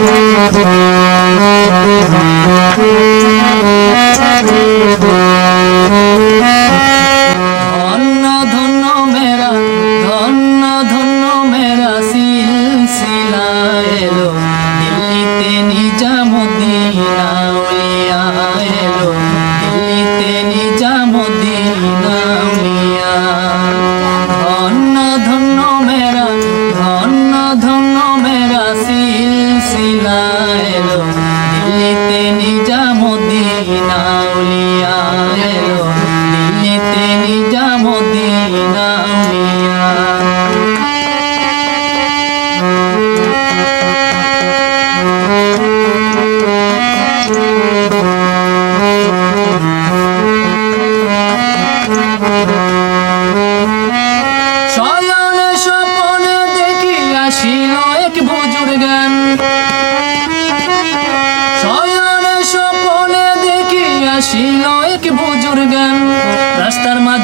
Thank you.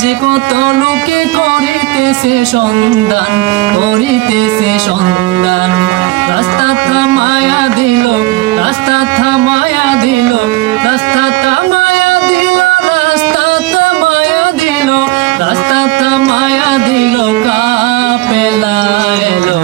যে কত লোকে করিতেছে সন্ধান করিতেছে সন্ধান। রাস্তা থামায়া দিল, রাস্তা থামায়া দিল, রাস্তা থামায়া দিল, রাস্তা থামায়া দিল, রাস্তা থামায়া দিল, কাপেলা এলো।